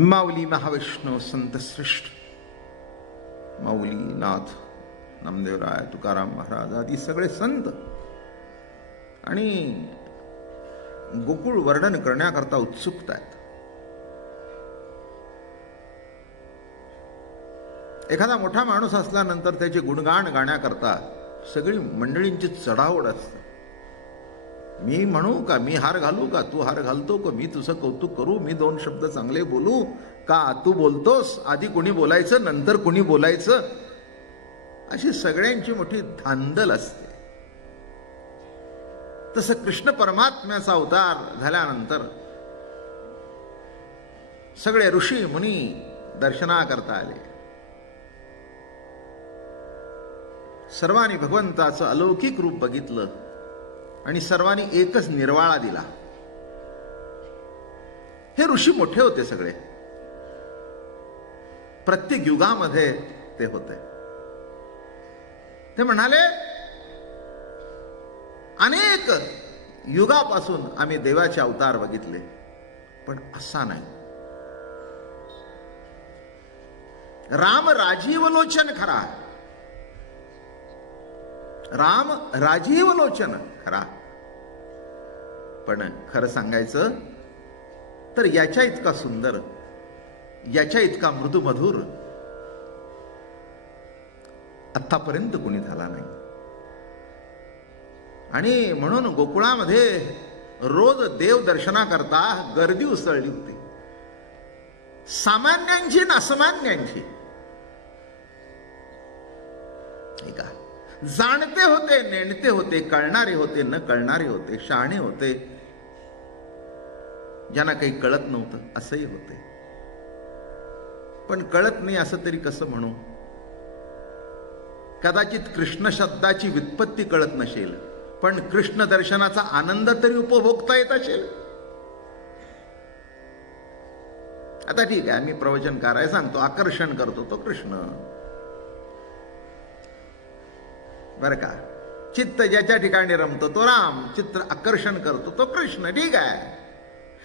माऊली महाविष्णू संत श्रेष्ठ माऊली नाथ नामदेवराय तुकाराम महाराज आदी सगळे संत आणि गोकुळ वर्णन करण्याकरता उत्सुकता आहेत. एखादा मोठा माणूस असल्यानंतर त्याचे गुणगान गाण्याकरता सगळी मंडळींची चढाओढ असते. मी म्हणू का, मी हार घालू का, तू हार घालतो का, मी तुझं कौतुक करू, मी दोन शब्द चांगले बोलू का, तू बोलतोस, आधी कुणी बोलायचं नंतर कुणी बोलायचं, अशी सगळ्यांची मोठी धांदल असते. तसं कृष्ण परमात्म्याचा अवतार झाल्यानंतर सगळे ऋषी मुनी दर्शनाकरता आले. सर्वांनी भगवंताचं अलौकिक रूप बघितलं आणि सर्वांनी एकच निर्वाळा दिला. हे ऋषी मोठे होते सगळे, प्रत्येक युगामध्ये ते होते. ते म्हणाले, अनेक युगापासून आम्ही देवाचे अवतार बघितले, पण असा नाही. राम राजीवलोचन खरा, राम राजीवलोचन खरा, पण खरं सांगायचं तर याच्या इतका सुंदर, याच्या इतका मृदुमधुर आतापर्यंत कोणी झाला नाही. आणि म्हणून गोकुळामध्ये रोज देव दर्शनाकरता गर्दी उसळली होती, सामान्यांची न असामान्यांची. ऐका, जाणते होते, नेणते होते, कळणारे होते, न कळणारे होते, शहाणे होते, ज्यांना काही कळत नव्हतं असंही होते. पण कळत नाही असं तरी कसं म्हणू? कदाचित कृष्ण शब्दाची व्युत्पत्ती कळत नसेल, पण कृष्ण दर्शनाचा आनंद तरी उपभोगता येत असेल. आता ठीक आहे, मी प्रवचनकार आहे, सांगतो आकर्षण करतो तो कृष्ण, बर का. चित्त ज्याच्या ठिकाणी रमतो तो राम, चित्र आकर्षण करतो तो कृष्ण, ठीक आहे.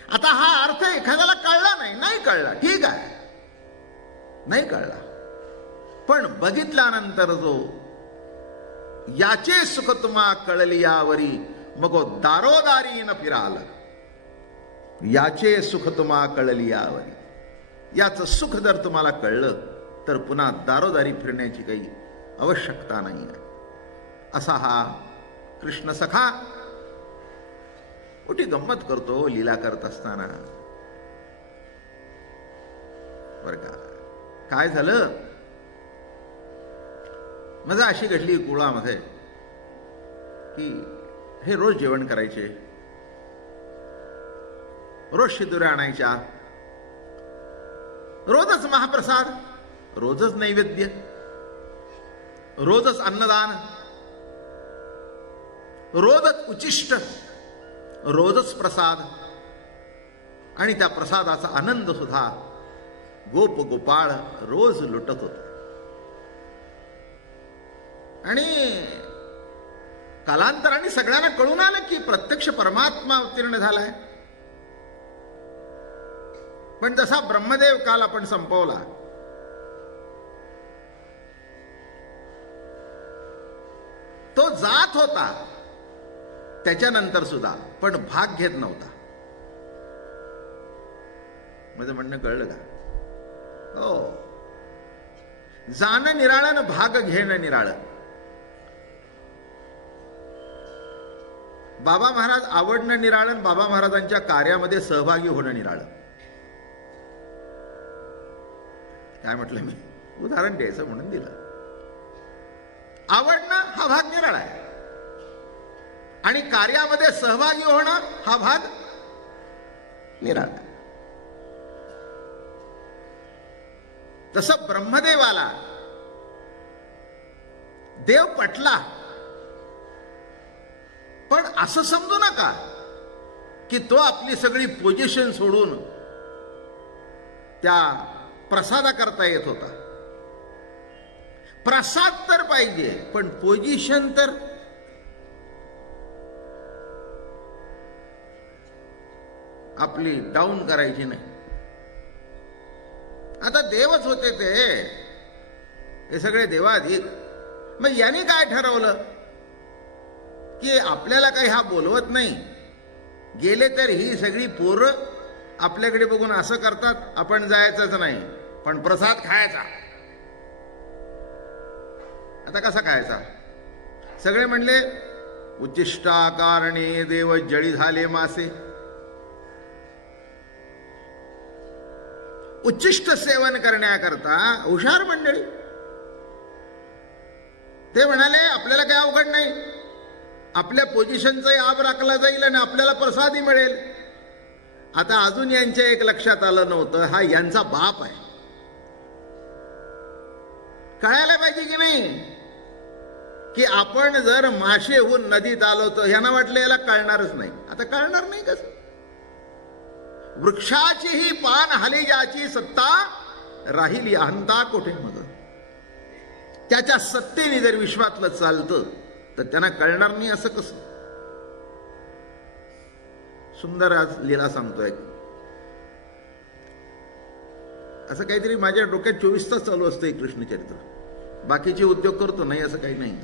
आता हा अर्थ एखाद्याला कळला नाही, नाही कळला, ठीक आहे, नाही कळला, पण बघितल्यानंतर जो याचे सुख तुम्हा कळली यावरी मग दारोदारी न फिराल, याचे सुख तुम्हा कळली यावरी, याचं सुख जर तुम्हाला कळलं तर पुन्हा दारोदारी फिरण्याची काही आवश्यकता नाही आहे. असा हा कृष्ण सखा मोठी गंमत करतो लीला करत असताना, बर का. काय झालं, मजा अशी घडली कुळामध्ये की हे रोज जेवण करायचे, रोज शिदुऱ्या आणायच्या, रोजच महाप्रसाद, रोजच नैवेद्य, रोजच अन्नदान, रोजच उचिष्ट, रोजच प्रसाद, आणि त्या प्रसादाचा आनंद सुद्धा गोप गोपाळ रोज लुटत होते. आणि कालांतराने सगळ्यांना कळून आलं की प्रत्यक्ष परमात्मा अवतीर्ण झालाय. पण जसा ब्रह्मदेव काल आपण संपवला, तो जात होता त्याच्यानंतर सुद्धा, पण भाग घेत नव्हता. माझं म्हणणं कळलं का? हो, जाणं निराळं, भाग घेणं निराळं. बाबा महाराज आवडणं निराळं, बाबा महाराजांच्या कार्यामध्ये सहभागी होणं निराळं. काय म्हटलं मी? उदाहरण द्यायचं म्हणून दिलं. आवडणं हा भाग निराळा आहे आणि कार्यामध्ये सहभागी होणं हा भाग निराळा. तसं ब्रह्मदेवाला देव पटला, पण असं समजू नका की तो आपली सगळी पोझिशन सोडून त्या प्रसादा करता येत होता. प्रसाद तर पाहिजे, पण पोझिशन तर आपली डाऊन करायची नाही. आता देवच होते ते, हे सगळे देवाधिक. मग यांनी काय ठरवलं की आपल्याला काही हा बोलवत नाही. गेले तर ही सगळी पोरं आपल्याकडे बघून असं करतात, आपण जायचंच नाही, पण प्रसाद खायचा. आता कसा खायचा? सगळे म्हणले उच्चिष्टा कारणे देव जळी झाले मासे. उच्चिष्ट सेवन करण्याकरता हुशार मंडळी. ते म्हणाले आपल्याला काही अवघड नाही, आपल्या पोझिशनचाही आब राखला जाईल आणि आपल्याला प्रसादही मिळेल. आता अजून यांच्या एक लक्षात आलं नव्हतं, हा यांचा बाप आहे. कळायला पाहिजे की नाही की आपण जर मासे होऊन नदीत आलो तर ह्यांना वाटलं याला कळणारच नाही. आता कळणार नाही कसं? वृक्षाचीही पान हाली याची सत्ता राहिली अहंता कोठे मग. त्याच्या सत्तेने जर विश्वातलं चालतं तर त्यांना कळणार नाही असं कसं? सुंदर आज लीला सांगतोय. असं काहीतरी माझ्या डोक्यात 24 तास चालू असतं कृष्णचरित्र. बाकीचे उद्योग करतो नाही असं काही नाही.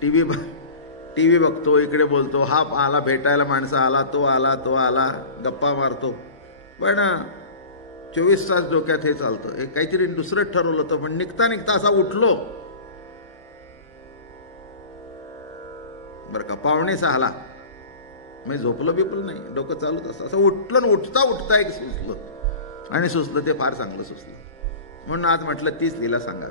टीव्ही बघतो, इकडे बोलतो, हा आला भेटायला, माणसं आला, तो आला, गप्पा मारतो, पण 24 तास डोक्यात हे चालतं. हे काहीतरी दुसरं ठरवलं होतं, पण निघता असा उठलो बरं का, 5:45 मी झोपलो बिपलो नाही, डोकं चालूच असं उठलं. उठता एक सुचलं, आणि सुचलं ते फार चांगलं सुचलं. म्हणून आज म्हटलं तीच लीला सांगा.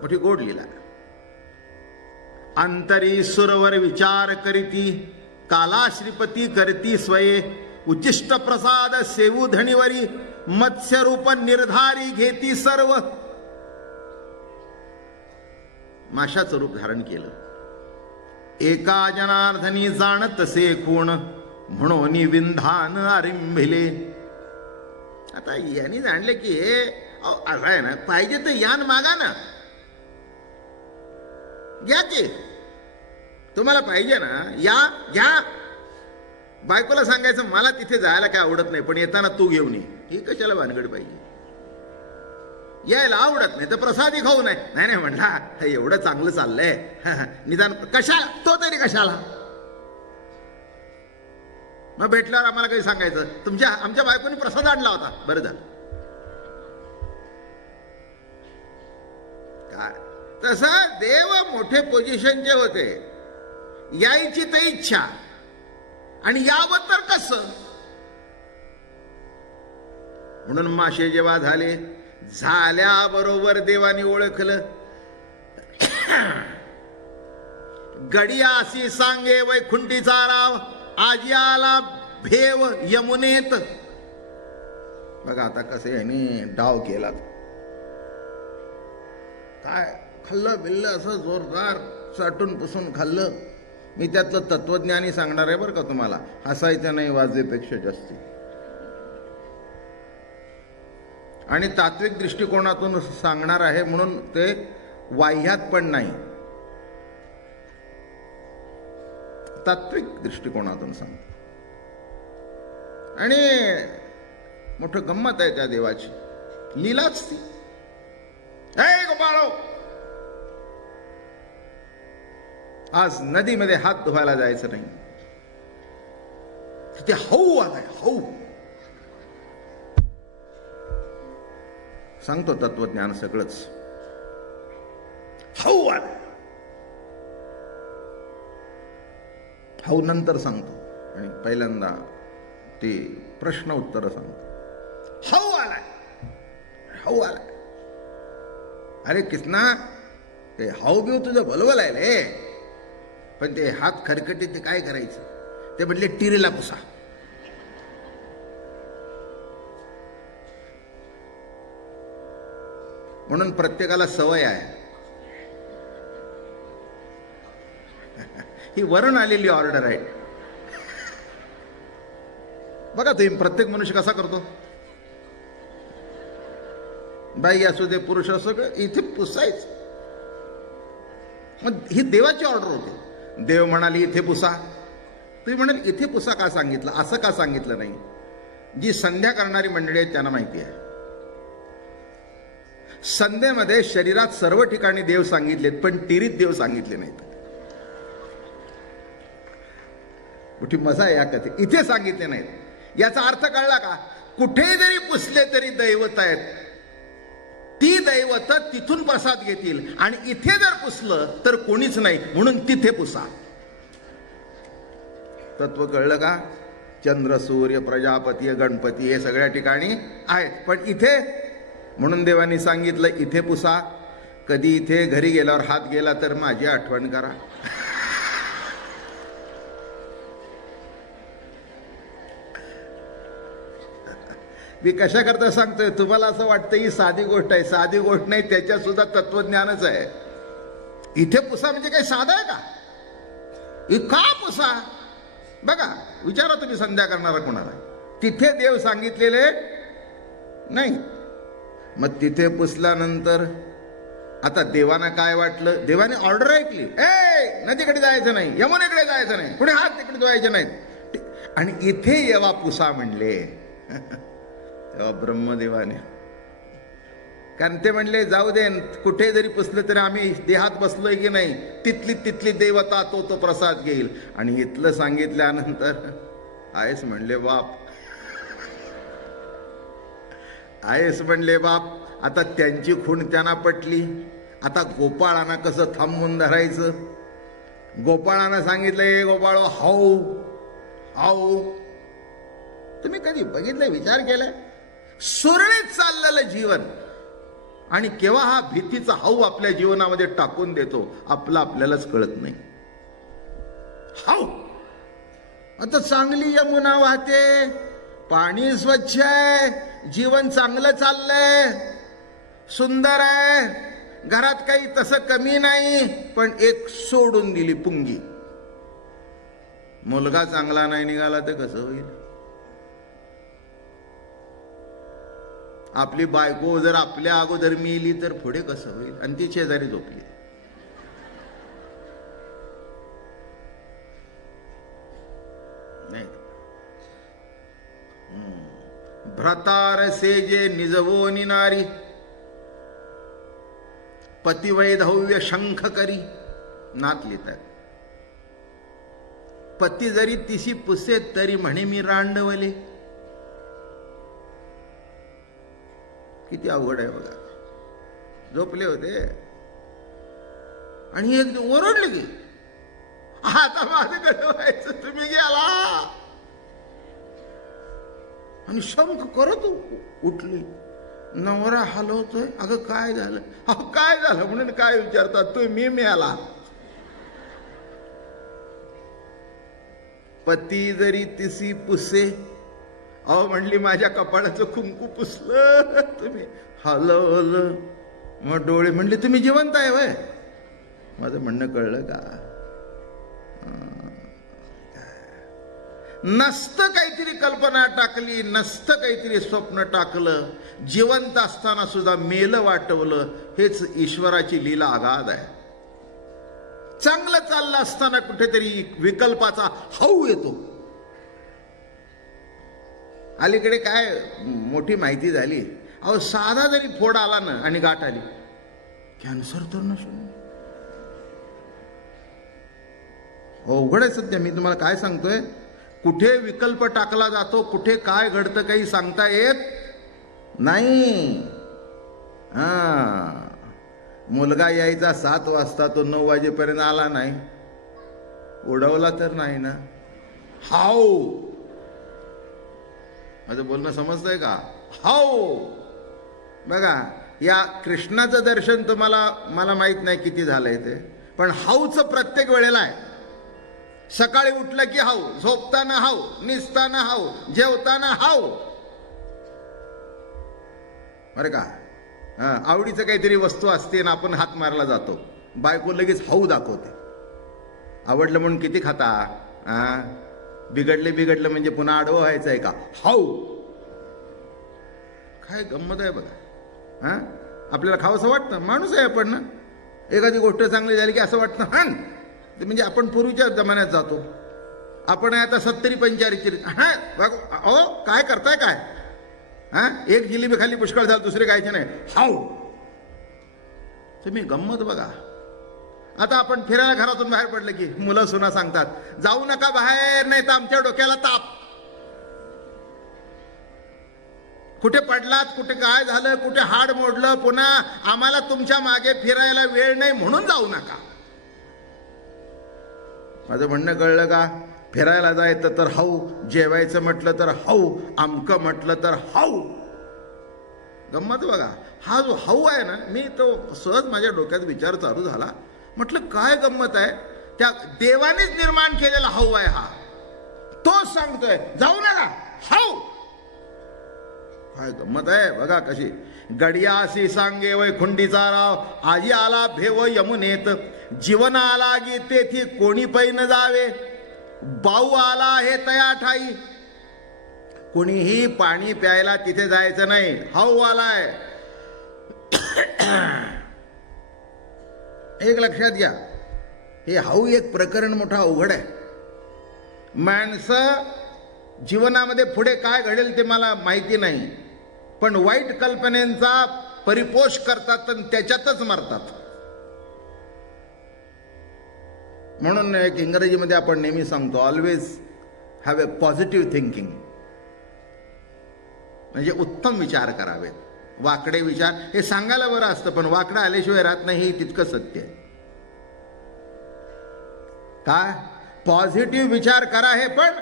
मोठी गोड लीला. अंतरी सुरवर विचार करीती, काला श्रीपती करती स्वये. उच्चिष्ट प्रसाद सेवू धणीवरी, मत्स्य रूप निर्धारी घेती सर्व. माशाचं रूप धारण केलं. एका जनार्दनी जाणतसे कोण, म्हणून विंधान आरंभिले. आता यांनी जाणले की हे असं आहे ना, पाहिजे तर यान मागा ना, घ्या की, तुम्हाला पाहिजे ना या घ्या. बायकोला सांगायचं मला तिथे जायला काय आवडत नाही, पण येताना तू घेऊन ये. ही कशाला भानगड पाहिजे? यायला आवडत नाही तर प्रसादी खाऊ नये. नाही म्हणला एवढं चांगलं चाललंय, निदान कशाला, तो तरी कशाला. मग भेटल्यावर आम्हाला काही सांगायचं आमच्या बायकोनी प्रसाद आणला होता, बरं झालं. काय तसं देव मोठे पोझिशनचे होते, यायची तर इच्छा, आणि यावं तर कसं. म्हणून मासे जेव्हा झाल्याबरोबर देवाने ओळखलं. गडिया अशी सांगे वैकुंठीचा राव, आजी आला भेव यमुनेत. बघा आता कसं यांनी डाव केला. काय खाल्लं बिल्लं असं जोरदार चाटून पुसून खाल्लं. मी त्यातलं तत्वज्ञानी सांगणार आहे बरं का तुम्हाला, हसायचं नाही वाजेपेक्षा जास्ती. आणि तात्विक दृष्टिकोनातून सांगणार आहे म्हणून ते वाह्यात पण नाही, तात्विक दृष्टिकोनातून सांग. आणि मोठं गंमत आहे त्या देवाची, लीलाच ती. हे गोपाळो, आज नदीमध्ये हात धुवायला जायचं नाही. तिथे हऊ आलाय, हऊ. सांगतो तत्वज्ञान सगळंच. हऊ आलाय, हऊ नंतर सांगतो, आणि पहिल्यांदा ते प्रश्न उत्तर सांगतो. हऊ आलाय, हऊ आलाय. अरे किसना, ते हाऊ बिव तुझं बलवल आहे रे, पण ते हात खरकटे ते काय करायचं? ते म्हटले टिरेला पुसा. म्हणून प्रत्येकाला सवय आहे. ही वरून आलेली ऑर्डर आहे. बघा तुम्ही, प्रत्येक मनुष्य कसा करतो. बाई असू दे पुरुष असो, इथे पुसायच. मग ही देवाची ऑर्डर होती. देव म्हणाली इथे पुसा. तुम्ही म्हणाल इथे पुसा का सांगितलं, असं का सांगितलं नाही? जी संध्या करणारी मंडळी आहेत त्यांना माहिती आहे. संध्येमध्ये शरीरात सर्व ठिकाणी देव सांगितलेत, पण तिरीत देव सांगितले नाहीत. मोठी मजा आहे या कथे. इथे सांगितले नाहीत. याचा अर्थ कळला का? कुठे जरी पुसले तरी दैवत आहेत. ती दैवत तिथून प्रसाद घेतील. आणि इथे जर पुसलं तर कोणीच नाही, म्हणून तिथे पुसा. तत्व कळलं का? चंद्र, सूर्य, प्रजापती, गणपती हे सगळ्या ठिकाणी आहेत, पण इथे, म्हणून देवानी सांगितलं इथे पुसा. कधी इथे घरी गेल्यावर हात गेला तर माझी आठवण करा. मी कशा करता सांगतोय? तुम्हाला असं वाटतं ही साधी गोष्ट आहे. साधी गोष्ट नाही, त्याच्यात सुद्धा तत्वज्ञानच आहे. इथे पुसा म्हणजे काही साधा आहे का? का पुसा? बघा, विचारा तुम्ही संध्या करणारा कोणाला. तिथे देव सांगितलेले नाही. मग तिथे पुसल्यानंतर आता देवांना काय वाटलं? देवाने ऑर्डर ऐकली, ए नदीकडे जायचं नाही, यमुनेकडे जायचं नाही, कुठे हात तिकडे धुवायचे नाहीत. आणि इथे येवा पुसा म्हणले. तेव्हा ब्रह्मदेवाने, कारण ते म्हणले जाऊ दे, कुठे जरी पुसलं तरी आम्ही देहात बसलोय की नाही, तिथली देवता तो प्रसाद घेईल. आणि इथलं सांगितल्यानंतर आहेस म्हणले बाप, आहेस म्हणले बाप. आता त्यांची खूण त्यांना पटली. आता गोपाळांना कसं थांबवून धरायचं? गोपाळांना सांगितलं, ए गोपाळ, हाऊ हाऊ. तुम्ही कधी बघितलं, विचार केलाय? सुरळीत चाललेलं जीवन, आणि केव्हा हा भीतीचा हाऊ आपल्या जीवनामध्ये टाकून देतो आपलं आपल्यालाच कळत नाही. हाऊ. आता चांगली यमुना वाहते, पाणी स्वच्छ आहे, जीवन चांगलं चाललंय, सुंदर आहे, घरात काही तसं कमी नाही, पण एक सोडून दिली पुंगी. मुलगा चांगला नाही निघाला तर कसं होईल? आपली बायको जर आपल्या अगोदर मिली तर पुढे कसं होईल? आणि ती शेजारी झोपली. नाही. भ्रतार सेजे निजवोनी नारी, पतिवैधव्य शंख करी. नात लिहितात, पती जरी तिशी पुसे तरी म्हणे मी रांडवले. किती अवघड आहे बघा. झोपले होते आणि एक ओरडले की आता माझ्याकडे व्हायचं, तुम्ही गेला. आणि शंख करत उठली. नवरा हलवतोय, अगं काय झालं? अहो काय झालं म्हणून काय विचारतात तुम्ही? मिळाला. पती जरी तिसी पुसे, अहो म्हणली माझ्या कपाळाचं कुंकू पुसलं तुम्ही, हलवलं. मग डोळे म्हणले तुम्ही जिवंत आहे वय. माझं म्हणणं कळलं का? नसतं काहीतरी कल्पना टाकली, नसतं काहीतरी स्वप्न टाकलं, जिवंत असताना सुद्धा मेलं वाटवलं. हेच ईश्वराची लीला अगाध आहे. चांगलं चाललं असताना कुठेतरी विकल्पाचा हाऊ येतो. अलीकडे काय मोठी माहिती झाली, अहो साधा जरी फोड आला ना आणि गाठ आली, कॅन्सर तर नसून. अवघड आहे सध्या. मी तुम्हाला काय सांगतोय, कुठे विकल्प टाकला जातो, कुठे काय घडतं काही सांगता येत नाही. मुलगा यायचा 7 वाजता, तो 9 वाजेपर्यंत आला नाही, उडवला तर नाही ना. हाऊ. माझं बोलणं समजतंय का? हाऊ. बघा, या कृष्णाचं दर्शन तुम्हाला, मला माहित नाही किती झालंय ते, पण हाऊचं प्रत्येक वेळेला आहे. सकाळी उठलं की हाऊ, झोपताना हाऊ, निसताना हाऊ, जेवताना हाऊ. बरं का? आवडीचं काहीतरी वस्तू असते ना, आपण हात मारला जातो, बायको लगेच हाऊ दाखवते. आवडलं म्हणून किती खाता? बिघडलं म्हणजे पुन्हा आडवं व्हायचं आहे का? हाऊ. काय गंमत आहे बघा. आपल्याला खावंसं वाटतं, माणूस आहे आपण ना. एखादी गोष्ट चांगली झाली की असं वाटतं, म्हणजे आपण पूर्वीच्या जमान्यात जातो. आपण आता 70-45 अहो काय करताय काय? हा, एक जिलेबी खाली पुष्कळ झालं, दुसरे खायचे नाही. हाऊ तुम्ही गंमत बघा. आता आपण फिरायला घरातून बाहेर पडलं की मुलं सुना सांगतात, जाऊ नका बाहेर, नाही तर आमच्या डोक्याला ताप. कुठे पडलात, कुठे काय झालं, कुठे हाड मोडलं, पुन्हा आम्हाला तुमच्या मागे फिरायला वेळ नाही म्हणून जाऊ नका. माझं म्हणणं कळलं का? फिरायला जायचं तर हाऊ, जेवायचं म्हटलं तर हाऊ, आमकं म्हटलं तर हाऊ. गंमत बघा. हा जो हाऊ आहे ना, मी तो सहज माझ्या डोक्यात विचार चालू झाला. म्हटलं काय गंमत आहे, त्या देवानेच निर्माण केलेला हाऊ आहे हा. तो सांगतोय जाऊ नका, हाऊ. काय गंमत आहे बघा कशी. गडियासी सांगे वैकुंठीचा राव, आजी आला भेव यमुनेत, जीवन आला गी तेथी कोणी पै न जावे, बाऊ आला हे तया ठाई. कोणीही पाणी प्यायला तिथे जायचं नाही, हाऊ आलाय. एक लक्षात घ्या, हे हाऊ एक प्रकरण मोठा अवघड आहे. माणसं जीवनामध्ये पुढे काय घडेल ते मला माहिती नाही, पण वाईट कल्पनेचा परिपोष करतात आणि त्याच्यातच मरतात. म्हणून एक इंग्रजीमध्ये आपण नेहमी सांगतो, always have a positive thinking. म्हणजे उत्तम विचार करावेत. वाकडे विचार हे सांगायला बरं असतं, पण वाकडं आल्याशिवाय राहत नाही, हे तितकं सत्य आहे. काय पॉझिटिव्ह विचार करा, हे पण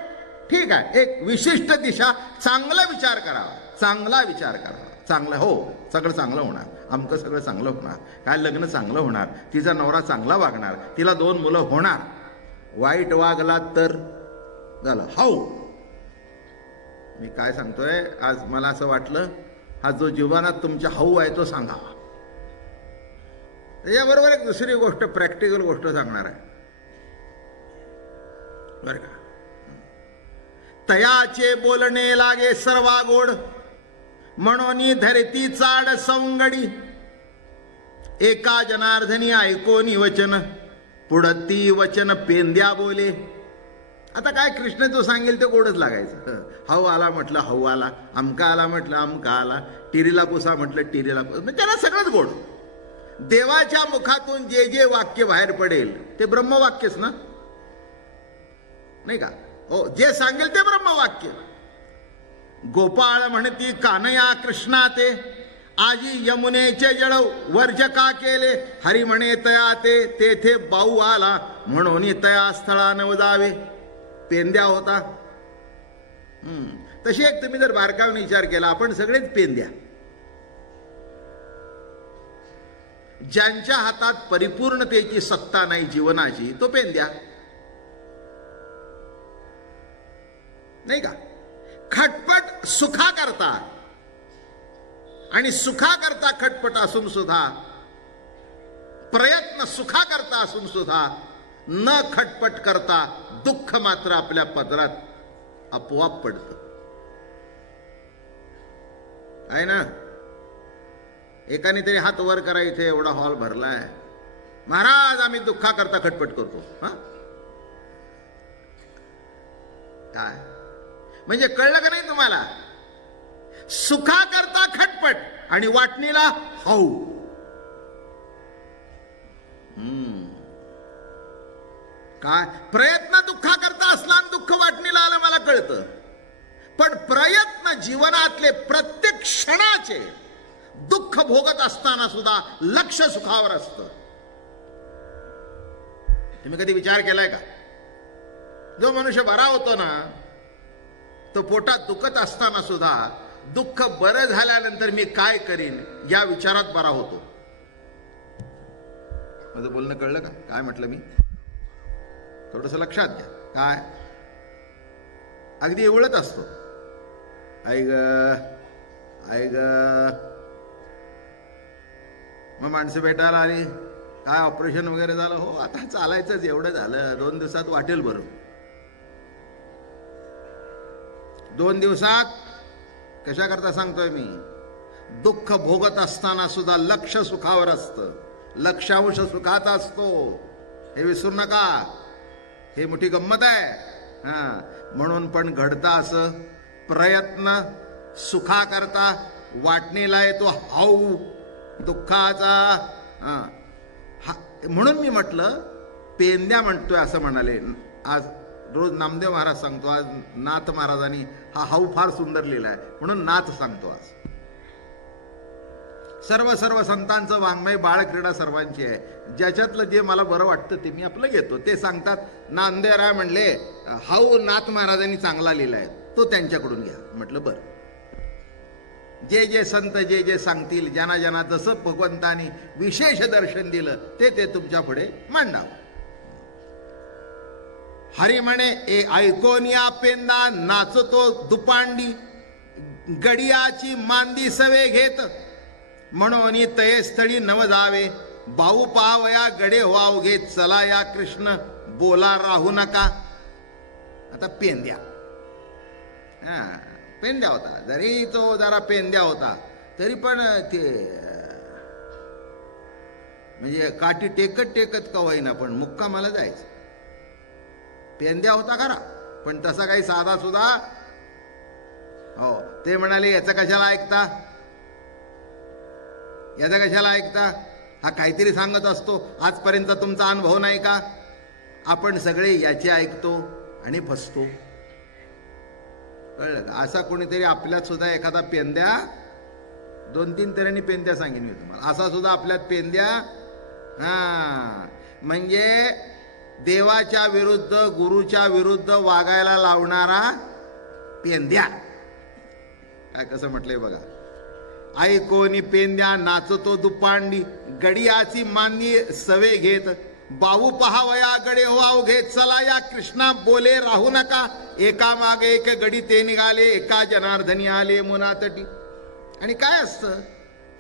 ठीक आहे, एक विशिष्ट दिशा, चांगला विचार करावा, चांगला विचार करावा. चांगलं हो, सगळं चांगलं होणार, आमचं सगळं चांगलं होणार, काय लग्न चांगलं होणार, तिचा नवरा चांगला वागणार, तिला 2 मुलं होणार. वाईट वागला तर झालं हाऊ. मी काय सांगतोय आज, मला असं वाटलं हा जो जीवनात तुमच्या हाऊ आहे तो सांगावा. त्याच्याबरोबर एक दुसरी गोष्ट, प्रॅक्टिकल गोष्ट सांगणार आहे बरं का. तयाचे बोलणे लागे सर्वा गोड, म्हणून धरती चाड सवंगडी, एका जनार्दनी ऐकोनी वचन, पुढती वचन पेंद्या बोले. आता काय कृष्ण जो सांगेल ते गोडच लागायचं. हाऊ आला म्हटलं हाऊ आला, अमका आला म्हटलं अमका आला, टिरीला पुसा म्हटलं टिरीला पुसा, म्हणजे त्याला सगळंच गोड. देवाच्या मुखातून जे जे वाक्य बाहेर पडेल ते ब्रह्मवाक्यच ना, नाही का? हो, जे सांगेल ते ब्रह्मवाक्य. गोपाळ म्हणती कानया कृष्णा ते, आजी यमुनेचे जळ वर्ज का केले, हरी म्हणे तया ते, तेथे बाऊ आला म्हणून तया स्थळा न जावे. पेंद्या होता. तशी एक तुम्ही जर बारकाईने विचार केला, आपण सगळेच पेंद्या. ज्यांच्या हातात परिपूर्णतेची सत्ता नाही जीवनाची, तो पेंद्या, नाही का? खटपट सुखा करता, आणि सुखा करता खटपट असून सुद्धा, प्रयत्न सुखा करता असून सुद्धा, न खटपट करता दुःख मात्र आपल्या पदरात आपोआप पडतं, आहे ना? एकाने तरी हात वर करा, इथे एवढा हॉल भरलाय, महाराज आम्ही दुःखा करता खटपट करतो. हा काय म्हणजे कळलं का नाही तुम्हाला? सुखा करता खटपट आणि वाटणीला हाऊ. काय प्रयत्न दुःखा करता असला आणि दुःख वाटणीला आलं मला कळतं, पण प्रयत्न जीवनातले प्रत्येक क्षणाचे दुःख भोगत असताना सुद्धा लक्ष सुखावर असतं. तुम्ही कधी विचार केलाय का? जो मनुष्य बरा होतो ना, तो पोटात दुखत असताना सुद्धा दुःख बरं झाल्यानंतर मी काय करीन या विचारात बरा होतो. माझं बोलणं कळलं का? काय म्हटलं मी? थोडंसं लक्षात घ्या. काय अगदी एवढंच असतो. आई ग आई ग, मग माणसं भेटायला आली, काय ऑपरेशन वगैरे झालं? हो आता चालायचंच, एवढं झालं, 2 दिवसात वाटेल बरं. 2 दिवसात कशा करता सांगतोय मी? दुःख भोगत असताना सुद्धा लक्ष सुखावर असतं, लक्षांश सुखात असतो, हे विसरू नका. हे मोठी गंमत आहे. म्हणून पण घडता असं प्रयत्न सुखा करता वाटणीला येतो हाऊ दुःखाचा. म्हणून मी म्हटलं पेंद्या म्हणतोय असं म्हणाले. आज रोज नामदेव महाराज सांगतो, आज नाथ महाराजांनी हा हाऊ फार सुंदर लिहिला आहे म्हणून नाथ सांगतो. आज सर्व संतांचं वाङ्मय बाळक्रीडा सर्वांची आहे. ज्याच्यातलं जे मला बरं वाटतं ते मी आपलं घेतो. ते सांगतात नामदेवराय म्हणले हाऊ नाथ महाराजांनी चांगला लिहिलाय, तो त्यांच्याकडून घ्या. म्हटलं बरं. जे जे संत जे जे सांगतील, ज्यांना ज्यांना जसं भगवंतानी विशेष दर्शन दिलं ते तुमच्या पुढे मांडावं. हरी म्हणे ऐकोन या पेंदा नाचतो दुपांडी, गडियाची मांदी सवे घेत म्हणून तये स्थळी नव जावे, बाऊ पावया गडे व्हाव घेत चला या कृष्ण बोला राहू नका. आता पेंद्या पेंद्या होता, जरी तो जरा पेंद्या होता तरी पण ते म्हणजे काठी टेकत टेकत का होईना पण मुक्कामाला जायचं. पेंद्या होता खरा पण तसा काही साधा सुद्धा. हो, ते म्हणाले याचं कशाला ऐकता, याचा कशाला ऐकता, हा काहीतरी सांगत असतो, आजपर्यंत तुमचा अनुभव नाही का. आपण सगळे याचे ऐकतो आणि फसतो. कळलं का. असा कोणीतरी आपल्यात सुद्धा एखादा पेंद्या, 2-3 तऱ्हेने पेंद्या सांगेन मी तुम्हाला, असा सुद्धा आपल्यात पेंद्या. म्हणजे देवाच्या विरुद्ध गुरुच्या विरुद्ध वागायला लावणारा पेंद्या. काय कसं म्हटलंय बघा. ऐकोनी पेंद्या नाचतो दुपांडी, गडियाची मांदी सवे घेत बाऊ पहावया गडे व्हाव घेत चला या कृष्णा बोले राहू नका. एका मागे एक गडी ते निघाले, एका जनार्दनी आले मुनातटी. आणि काय असतं,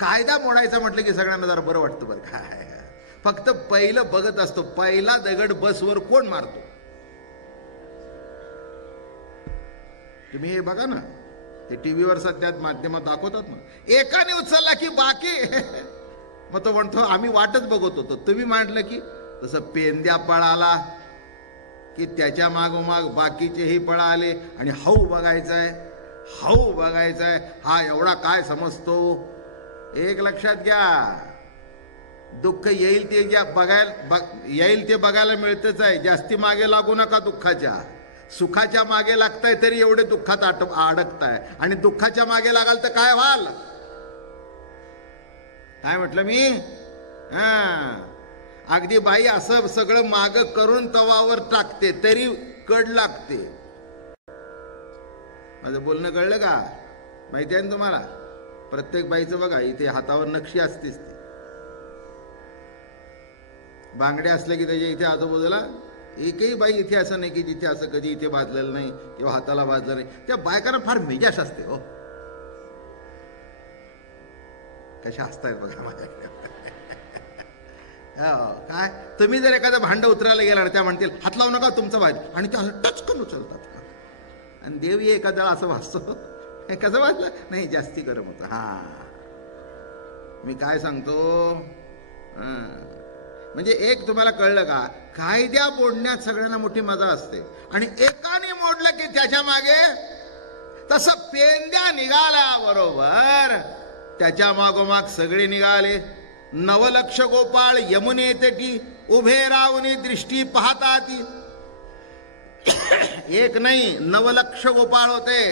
कायदा मोडायचा म्हटलं की सगळ्यांना जरा बरं वाटतं. बरं काय, फक्त पहिलं बघत असतो, पहिला दगड बसवर कोण मारतो. तुम्ही हे बघा ना, ते टीव्हीवर सध्या माध्यमात दाखवतात ना, एकाने उचलला की बाकी मग तो म्हणतो आम्ही वाटच बघत होतो. तुम्ही म्हटलं की तसं पेंद्या पळाला की त्याच्या मागोमाग बाकीचेही पळाले आणि हाऊ बघायचाय, हाऊ बघायचाय. हा एवढा काय समजतो. एक लक्षात घ्या, दुःख येईल ते येईल ते बघायला मिळतच आहे. जास्ती मागे लागू नका दुःखाच्या. सुखाच्या मागे लागताय तरी एवढे दुःखात अडकताय आणि दुःखाच्या मागे लागाल तर काय व्हाल. काय म्हटलं मी. अगदी बाई असं सगळं माग करून तवावर टाकते तरी कड लागते. माझं बोलणं कळलं का. माहिती आहे ना तुम्हाला. प्रत्येक बाईचं बघा इथे हातावर नक्षी असतेच. ती बांगड्या असल्या की त्याच्या इथे आजूबाजूला एकही बाई इथे असं नाही की जिथे असं कधी इथे बाजलेलं नाही किंवा हाताला बाजलं नाही. त्या बायकांना फार मेजाश असते हो. कशा असतायत बघा माझ्याकडे. काय तुम्ही जर एखादं भांड उतरायला गेला त्या म्हणतील हात लावू नका तुमचा भाजी, आणि ते असं टचकन उचलतात. आणि देवी एखाद्या असं वाचतो, कसं वाचलं नाही जास्ती गरम होतं. मी काय सांगतो, म्हणजे एक तुम्हाला कळलं का, कायद्या मोडण्यात सगळ्यांना मोठी मजा असते. आणि एकाने मोडलं की त्याच्या मागे तसं पेंद्या निघाला बरोबर त्याच्या मागोमाग सगळे निघाले. नवलक्ष गोपाळ यमुने तटी उभे रावणी दृष्टी पाहतात. एक नाही 9 लक्ष गोपाळ होते.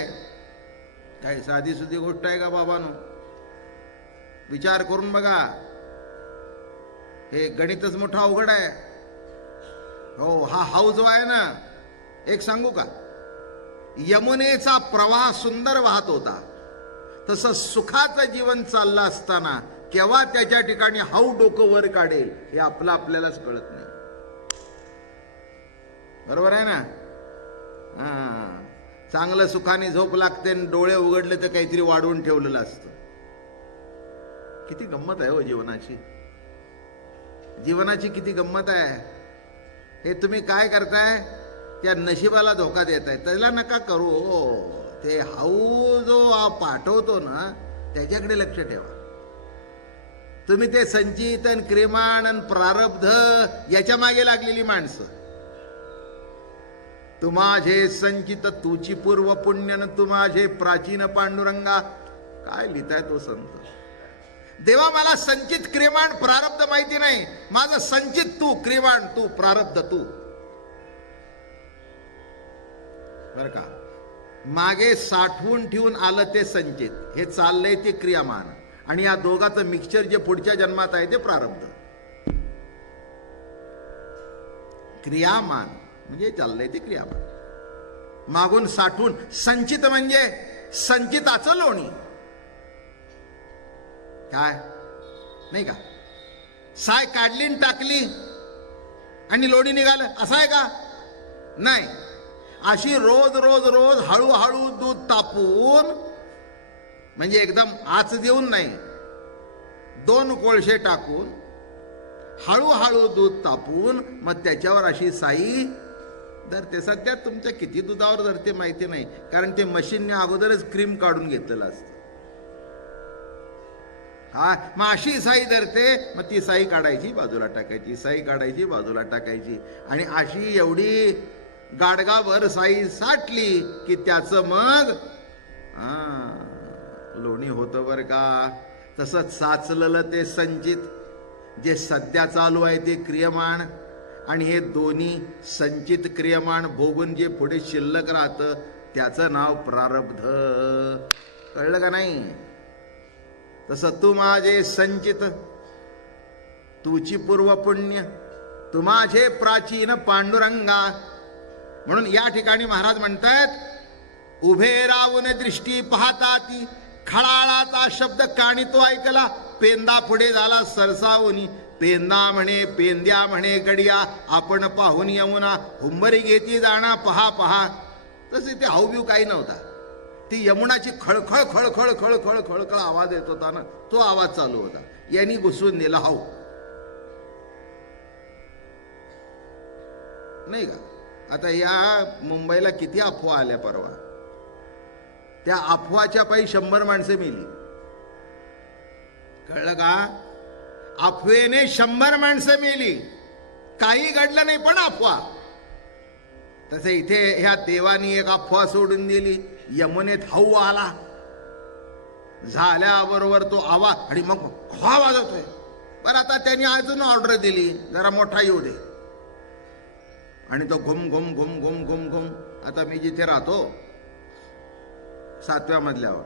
काही साधी सुधी गोष्ट आहे का बाबांनो. विचार करून बघा. हे गणितच मोठा अवघड आहे हो. हा हाऊ जो आहे ना, एक सांगू का, यमुनेचा प्रवाह सुंदर वाहत होता, तसं सुखाचं जीवन चाललं असताना केव्हा त्याच्या ठिकाणी हाऊ डोकं वर काढेल हे आपल्यालाच कळत नाही. बरोबर आहे ना. चांगलं सुखाने झोप लागते, डोळे उघडले तर काहीतरी वाढवून ठेवलेलं असतं. किती गंमत आहे हो जीवनाची. जीवनाची किती गंमत आहे. हे तुम्ही काय करताय, त्या नशिबाला धोका देताय. त्याला नका करू हो. ते हाऊ जो पाठवतो ना त्याच्याकडे लक्ष ठेवा. तुम्ही ते संचित आणि क्रिमाण आणि प्रारब्ध याच्या मागे लागलेली माणसं. तू माझे संचित तुची पूर्व पुण्यन, तू माझे प्राचीन पांडुरंगा. काय लिहिताय तो संत. देवा मला संचित क्रियमाण प्रारब्ध माहिती नाही, माझं संचित तू, क्रियमाण तू, प्रारब्ध तू. बर का, मागे साठवून ठेवून आलं ते संचित, हे चाललंय ते क्रियामान, आणि या दोघांचं मिक्सचर जे पुढच्या जन्मात आहे ते प्रारब्ध. क्रियामान म्हणजे चाललंय ते क्रियामान. मागून साठवून, संचित म्हणजे संचिताचं लोणी. काय नाही का, साय काढली आणि टाकली आणि लोणी निघालं असं आहे का? नाही. अशी रोज रोज रोज हळूहळू दूध तापून, म्हणजे एकदम आच देऊन नाही, 2 कोळशे टाकून हळूहळू दूध तापून मग त्याच्यावर अशी साई धरते. सध्या तुमच्या किती दुधावर धरते माहिती नाही, कारण ते मशीनने अगोदरच क्रीम काढून घेतलेलं असतं. हा, मग अशी साई धरते, मग ती साई काढायची बाजूला टाकायची, साई काढायची बाजूला टाकायची, आणि अशी एवढी गाडगाभर साई साठली की त्याचं मग लोणी होतं बर का. तसंच साचलेलं ते संचित, जे सध्या चालू आहे ते क्रियमाण, आणि हे दोन्ही संचित क्रियमाण भोगून जे पुढे शिल्लक राहतं त्याचं नाव प्रारब्ध. कळलं का नाही? तसं तू माझे संचित तुची पूर्व पुण्य, तू माझे प्राचीन पांडुरंगा. म्हणून या ठिकाणी महाराज म्हणतात, उभे राहून दृष्टी पाहता ती, खळाळाचा शब्द काणी तो ऐकला, पेंदा पुढे झाला सरसावून. पेंदा म्हणे पेंद्या म्हणे गडिया, आपण पाहून यमुना हुंबरी घेती जाणा पहा पहा. तसे ते हाऊबिव काही नव्हता, ती यमुनाची खळखळ खळखळ खळखळ खळखळ आवाज येत होता ना, तो आवाज चालू होता. यांनी घुसवून दिला हाऊ, नाही का. आता या मुंबईला किती अफवा आल्या परवा, त्या अफवाच्या पायी 100 माणसं मेली. कळलं का? अफवेने 100 माणसं मेली. काही घडलं नाही पण अफवा. तसे इथे ह्या देवानी एक अफवा सोडून दिली, यमुनेत हाऊ आला, झाल्याबरोबर तो आवाज, आणि मग हा वाजवतोय. बरं, आता त्यांनी अजून ऑर्डर दिली, जरा मोठा येऊ दे, आणि तो घुम घुम घुम घुम घुम घुम. आता मी जिथे राहतो 7व्या मजल्यावर,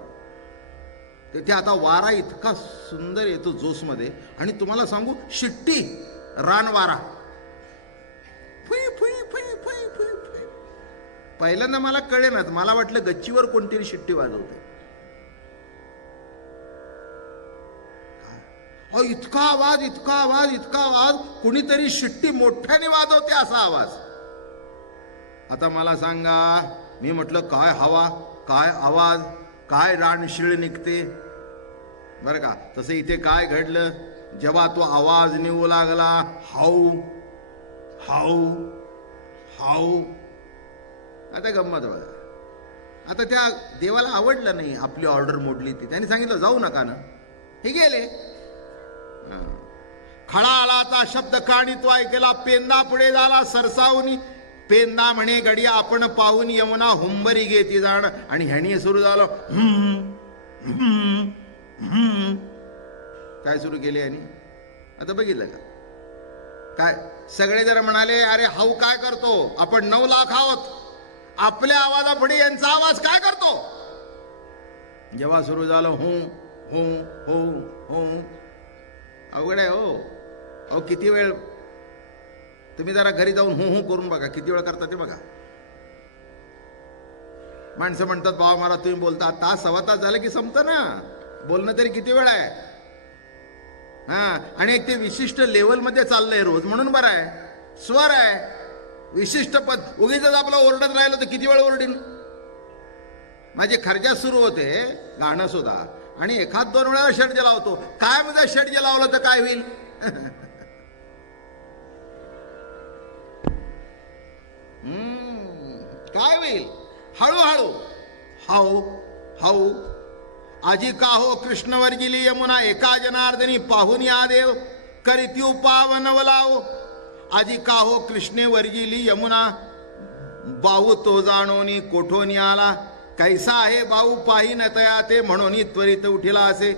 तिथे आता वारा इतका सुंदर येतो जोशमध्ये, आणि तुम्हाला सांगू, शिट्टी रानवारा, फुई फुई फुई फुई फुई फुई. पहिल्यांदा मला कळेनाच, मला वाटलं गच्चीवर कोणतरी शिट्टी वाजवते. इतका आवाज इतका आवाज इतका आवाज, कुणीतरी शिट्टी मोठ्याने वाजवते असा आवाज. आता मला सांगा, मी म्हटलं काय हवा, काय आवाज, काय रानशिळ निघते. बरं का, तसं इथे काय घडलं, जेव्हा तो आवाज निघू लागला, हाऊ हाऊ हाऊ. आता गंमत बघा, आता त्या देवाला आवडलं नाही, आपली ऑर्डर मोडली ती. त्यांनी सांगितलं जाऊ नका ना, हे गेले. खळाळाचा शब्द काणी तो ऐकला, पेंदा पुढे झाला सरसावनी. पेंदा म्हणे गडिया आपण पाहून यमुना हुंबरी घेती जाण. आणि ह्यानी सुरू झालं काय सुरू केले यांनी. आता बघितलं का काय, सगळे जर म्हणाले अरे हाऊ काय करतो, आपण 9 लाख आहोत, आपल्या आवाजापुढे यांचा आवाज काय करतो. जेव्हा सुरू झालं हू हू हू हू, अवघड आहे हो. अहो किती वेळ, तुम्ही जरा घरी जाऊन हू हू करून बघा, किती वेळ करता ते बघा. माणसं म्हणतात बाबा मला तुम्ही बोलता, तास 1.25 तास झालं की संपतं ना, बोलणं तरी किती वेळ आहे. हा, आणि एक ते विशिष्ट लेवलमध्ये चाललंय रोज, म्हणून बरं आहे. स्वर आहे विशिष्ट पद, उगीच आपला ओरडत राहिलं तर किती वेळ ओरडीन. माझे खर्जात सुरू होते गाणं सुद्धा, आणि 1-2 वेळा षड्ज लावतो. काय म्हणजे षड्ज लावलं तर काय होईल. काय होईल. हळूहळू हाऊ हाऊ. आजी का हो कृष्ण वर्गिली यमुना, एका जनार्दनी पाहून या देव करीती पावन वलाव. आजी का हो कृष्णे वर्गिली यमुना, बाहू तो जाणोनी कोठोनी आला, कैसा आहे बाहू पाही न तया ते, म्हणून त्वरित उठिला असे.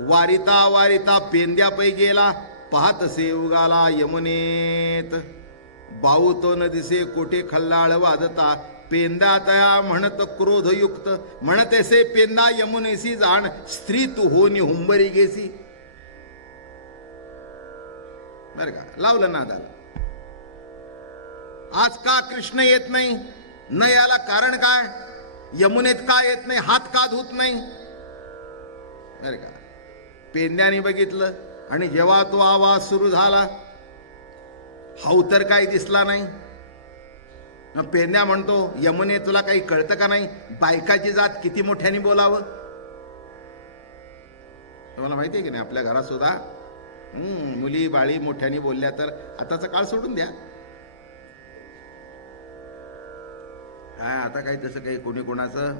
वारिता वारिता पेंद्या पै गेला, पाहतसे उगाला यमुनेत. बाहू तो न दिसे कोठे खल्लाळ वाजता, पेंदा तया म्हणत क्रोधयुक्त. म्हणतेसे पेंदा यमुनेसी जाण, स्त्री तू होनी हुंबरी गेसी. बर का, लावलं नादाला. आज का कृष्ण येत नाही, न याला कारण काय, यमुनेत का येत नाही, हात का धुत नाही. बर का, पेंद्याने बघितलं आणि जेव्हा तो आवाज सुरू झाला, हाऊ तर काही दिसला नाही. पेंद्या म्हणतो, यमुने तुला काही कळतं का नाही, बायकाची जात किती मोठ्याने बोलावं. तुम्हाला माहिती आहे की नाही, आपल्या घरात सुद्धा मुली बाळी मोठ्याने बोलल्या तर आताचा काळ सोडून द्या. आता काही तसं काही कोणी कोणाचं.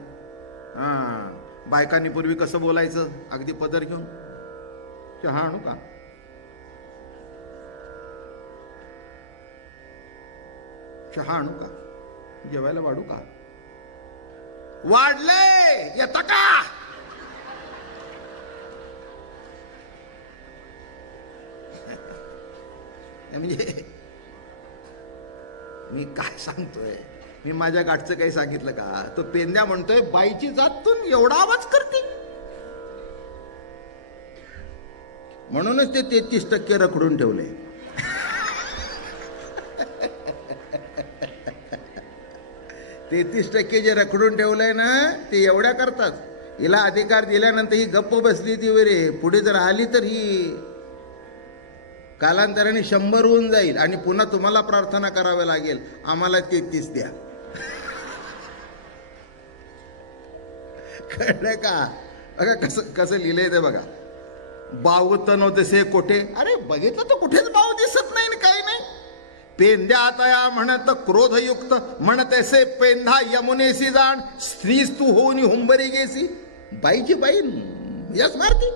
बायकांनी पूर्वी कसं बोलायचं, अगदी पदर घेऊन, चहा आणू का, चहा आणू का, जेवायला वाढू का, वाढले येता का. म्हणजे मी काय सांगतोय, मी माझ्या गाठचं काही सांगितलं का. तो पेंद्या म्हणतोय बाईची जातून एवढा आवाज करते. म्हणूनच ते 33% रखडून ठेवले. ते 33% जे रखडून ठेवलंय ना, ते एवढ्या करतात. हिला अधिकार दिल्यानंतर ही गप्प बसली ती वरे, पुढे जर आली तर ही कालांतराने 100 होऊन जाईल आणि पुन्हा तुम्हाला प्रार्थना करावी लागेल, आम्हाला 33 द्या. कळलं का. बघा कसं कसं लिहिलंय ते बघा. बाहू तनो दिसे कोठे, अरे बघितलं तर कुठेच बाहू दिसत नाही, काही नाही. पेंद्या तया म्हणत क्रोधयुक्त, म्हणतेसे पेंधा यमुनेसी जाण, स्त्रीस तू होऊन हुंबरी गेसी. बाईची बाई मिजास मारती.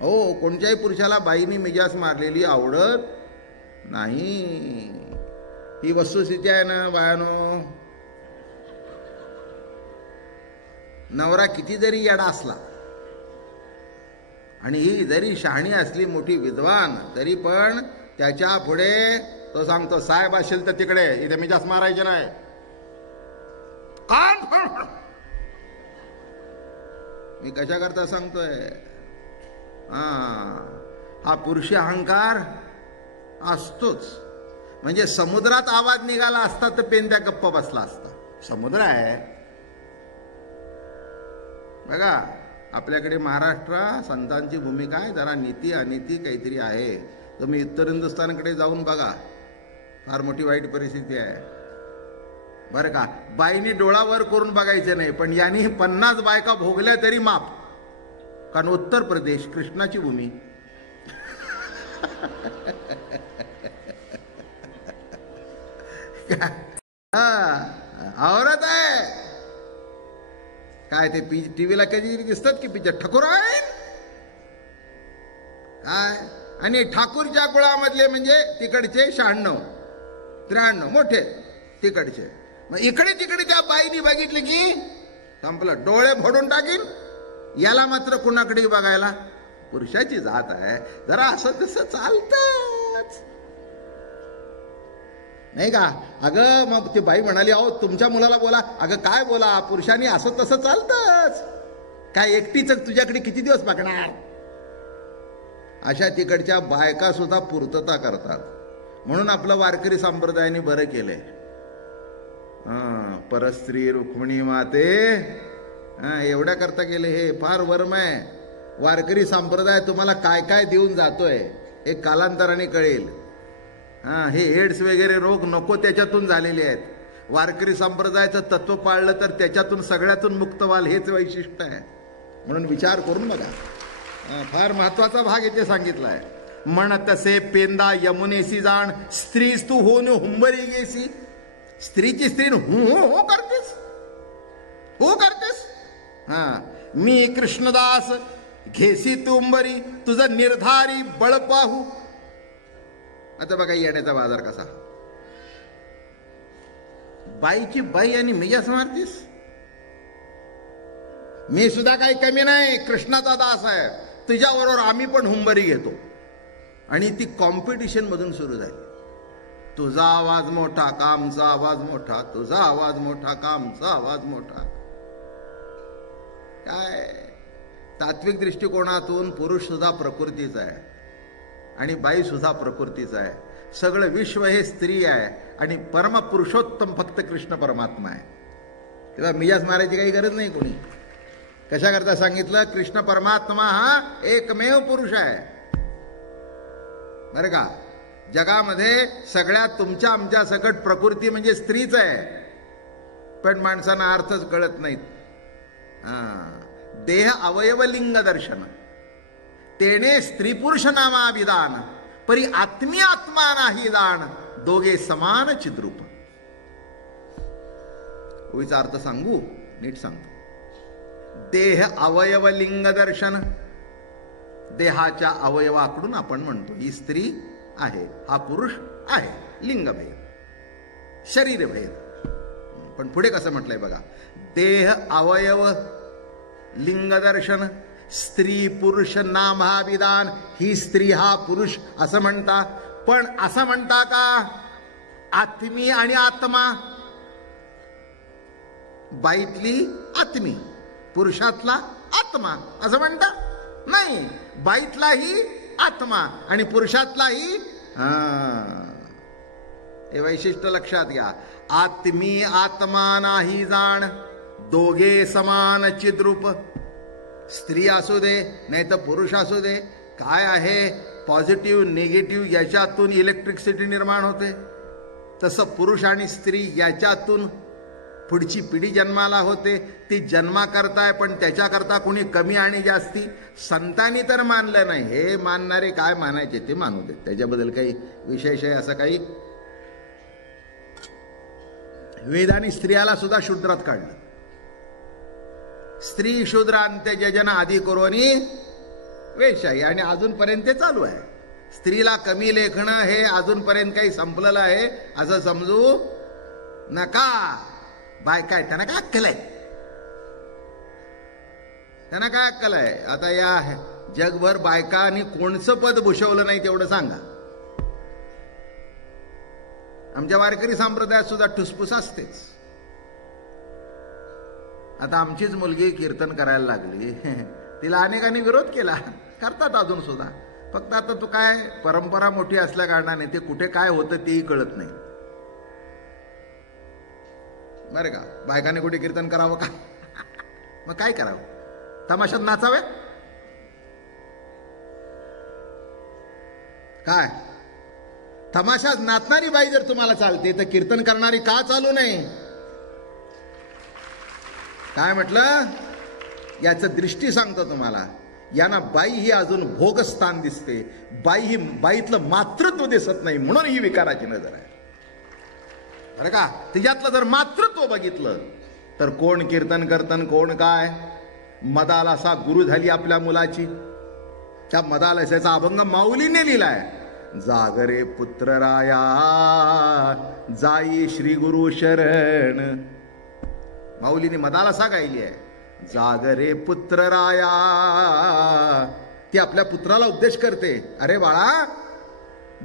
हो, कोणत्याही पुरुषाला बाईनी मिजास मारलेली आवडत नाही. ही वस्तुस्थिती आहे ना बायानो. नवरा किती जरी येडा असला आणि ही जरी शहाणी असली मोठी विद्वान, तरी पण त्याच्या पुढे तो सांगतो, साहेब असेल तर तिकडे, इथे मिजास मारायचे नाही. मी कशा करता सांगतोय. हा पुरुषी अहंकार असतोच. म्हणजे समुद्रात आवाज निघाला असता तर पेंद्या गप्प बसला असता. समुद्र आहे बघा. आपल्याकडे महाराष्ट्र संतांची भूमिका आहे, जरा नीती अनिती काहीतरी आहे. तुम्ही उत्तर हिंदुस्थानकडे जाऊन बघा, फार मोठी वाईट परिस्थिती आहे बरं का. बाईनी डोळावर करून बघायचे नाही, पण यांनी 50 बायका भोगल्या तरी माफ. कारण उत्तर प्रदेश कृष्णाची भूमी. औरत आहे काय. ते टीव्हीला कधी दिसतात की पिक्चर ठकुर आहे काय. आणि ठाकूरच्या कुळामधले म्हणजे तिकडचे 96 93 मोठे तिकडचे. मग इकडे तिकडे त्या बाईनी बघितले की संपलं, डोळे फोडून टाकीन. याला मात्र कुणाकडे बघायला, पुरुषाची जात आहे, जरा असं तसं चालतंच नाही का. अगं मग ती बाई म्हणाली, अहो तुमच्या मुलाला बोला. अगं काय बोला, पुरुषांनी असं तसं चालतंच. काय एकटीच तुझ्याकडे किती दिवस बघणार. अशा तिकडच्या बायका सुद्धा पूर्तता करतात. म्हणून आपलं वारकरी संप्रदायाने बरं केलंय. परस्त्री रुक्मिणी माते एवढ्या करता गेले. हे फार वर्म आहे. वारकरी संप्रदाय तुम्हाला काय काय देऊन जातोय हे कालांतराने कळेल. हे एड्स वगैरे रोग नको त्याच्यातून झालेले आहेत. वारकरी संप्रदायाचं तत्व पाळलं तर त्याच्यातून सगळ्यातून मुक्त व्हाल, हेच वैशिष्ट्य आहे. म्हणून विचार करून बघा. फार महत्वाचा भाग इथे सांगितला आहे. म्हणतसे पेंदा यमुनेसी जाण, स्त्रीस तू होऊन हुंबरी गेसी. स्त्रीची स्त्री हो करतेस, हो करतेस. मी कृष्णदास घेसी तुंबरी, तुझं निर्धारी बळ पाहू. आता बघा येण्याचा बाजार कसा. बाईची बाई आणि मियास मारतीस? मी सुद्धा काही कमी नाही, कृष्णाचा दास आहे. तुझ्याबरोबर आम्ही पण हुंबरी घेतो. आणि ती कॉम्पिटिशन मधून सुरू झाली. तुझा आवाज मोठा का आमचा आवाज मोठा, तुझा आवाज मोठा का आमचा आवाज मोठा. काय तात्विक दृष्टिकोनातून पुरुष सुद्धा प्रकृतीचा आहे आणि बाई सुद्धा प्रकृतीचा आहे. सगळं विश्व हे स्त्री आहे आणि परमपुरुषोत्तम फक्त कृष्ण परमात्मा आहे. तेव्हा मियास मारायची काही गरज नाही कोणी. कशा करता सांगितलं? कृष्ण परमात्मा हा एकमेव पुरुष आहे. बरं का? जगामध्ये सगळ्यात तुमच्या आमच्या सकट प्रकृती म्हणजे स्त्रीच आहे, पण माणसांना अर्थच कळत नाहीत. देह अवयव लिंग दर्शन तेने स्त्री पुरुष नामाभिधान परी आत्मी आत्मा नाही दान दोघे समान चिद्रूप. ओळीचा अर्थ सांगू? नीट सांगतो. देह अवयव लिंग दर्शन, देहाच्या अवयवाकडून आपण म्हणतो ही स्त्री आहे, हा पुरुष आहे. लिंगभेद, शरीरभेद. पण पुढे कसं म्हटलंय बघा. देह अवयव लिंग दर्शन स्त्री पुरुष नामाभिधान. ही स्त्री हा पुरुष असं म्हणता, पण असं म्हणता का आत्मी आणि आत्मा? बाईतली आत्मी, पुरुषातला आत्मा असं म्हणता? नाही, बाईतलाही आत्मा आणि पुरुषातलाही. हे वैशिष्ट्य लक्षात घ्या. आत्मी आत्मा नाही जाण दोघे समान चिद्रूप. स्त्री असू दे नाही तर पुरुष असू दे, काय आहे पॉझिटिव्ह निगेटिव्ह याच्यातून इलेक्ट्रिसिटी निर्माण होते. तसं पुरुष आणि स्त्री याच्यातून पुढची पिढी जन्माला होते. ती जन्मा करताय, पण त्याच्याकरता कोणी कमी आणि जास्ती संतांनी तर मानलं नाही. हे मानणारे काय मानायचे ते मानू दे, त्याच्याबद्दल काही विशेष आहे असं काही. वेदांनी स्त्रियाला सुद्धा शूद्रात काढलं. स्त्री शूद्रांत्य जजन आधी करोनी वेशाही, आणि अजूनपर्यंत ते चालू आहे. स्त्रीला कमी लेखणं हे अजूनपर्यंत काही संपलेलं आहे असं समजू नका. बायका त्यांना काय अक्कल आहे? त्यांना काय अक्कल आहे? आता या जगभर बायकांनी कोणचं पद भूषवलं नाही तेवढं सांगा. आमच्या वारकरी संप्रदायात सुद्धा ठुसफुस असतेच. आता आमचीच मुलगी कीर्तन करायला लागली, तिला अनेकांनी विरोध केला, करतात अजून सुद्धा. फक्त आता तो काय परंपरा मोठी असल्या कारणाने ते कुठे काय होतं तेही कळत नाही. बरं का? बायकाने कुठे कीर्तन करावं का? मग काय करावं? तमाशात नाचावे काय? तमाशात नाचणारी बाई जर तुम्हाला चालते तर कीर्तन करणारी का चालू नाही? काय म्हटलं? याचं दृष्टी सांगतो तुम्हाला. यांना बाई ही अजून भोगस्थान दिसते. बाई ही बाईतलं मातृत्व दिसत नाही, म्हणून ही विकाराची नजर आहे. बरं का? तिच्यातलं जर मातृत्व बघितलं तर कोण कीर्तन करतन कोण काय. मदालसा गुरु झाली आपल्या मुलाची. त्या मदालसाचा अभंग माऊलीने लिहिलाय. जागरे पुत्र राया जाई श्री गुरु शरण. माऊलीने मदालसा गायली आहे. जागरे पुत्र राया, ती आपल्या पुत्राला उपदेश करते. अरे बाळा,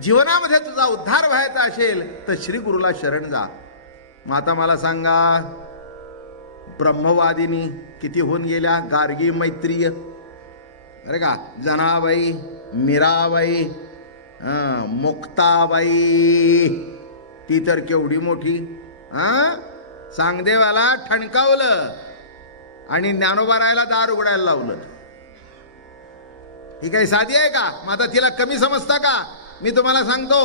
जीवनामध्ये तुझा उद्धार व्हायचा असेल तर श्री गुरुला शरण जा. मग आता मला सांगा, ब्रह्मवादिनी किती होऊन गेल्या? गार्गी मैत्रीय, अरे का, जनाबाई, मीराबाई, मुक्ताबाई, ती तर केवढी मोठी. सांगदेवाला ठणकावलं आणि ज्ञानोबारायला दार उघडायला लावलं. ही काही साधी आहे का? मग आता तिला कमी समजता का? मी तुम्हाला सांगतो,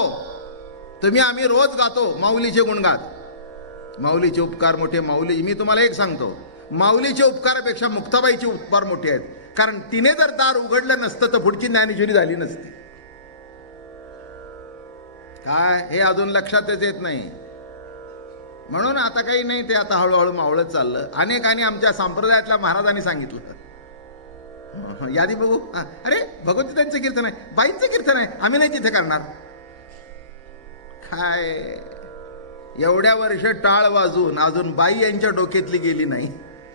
आम्ही रोज गातो माऊलीचे गुणगान. माऊलीचे उपकार मोठे. माऊली, मी तुम्हाला एक सांगतो, माऊलीचे उपकारापेक्षा मुक्ताबाईचे उपकार मोठे आहेत. कारण तिने जर दार उघडलं नसतं तर पुढची ज्ञानेश्वरी झाली नसती. काय हे अजून लक्षातच येत नाही. म्हणून आता काही नाही, ते आता हळूहळू मावळत चाललं. अनेकांनी आमच्या संप्रदायातल्या महाराजांनी सांगितलं, यादी बघू, अरे भगवती त्यांचं कीर्तन आहे, बाईंचं कीर्तन आहे, आम्ही नाही तिथे करणार. काय एवढ्या वर्ष टाळ वाजून अजून बाई यांच्या डोक्यातली गेली नाही,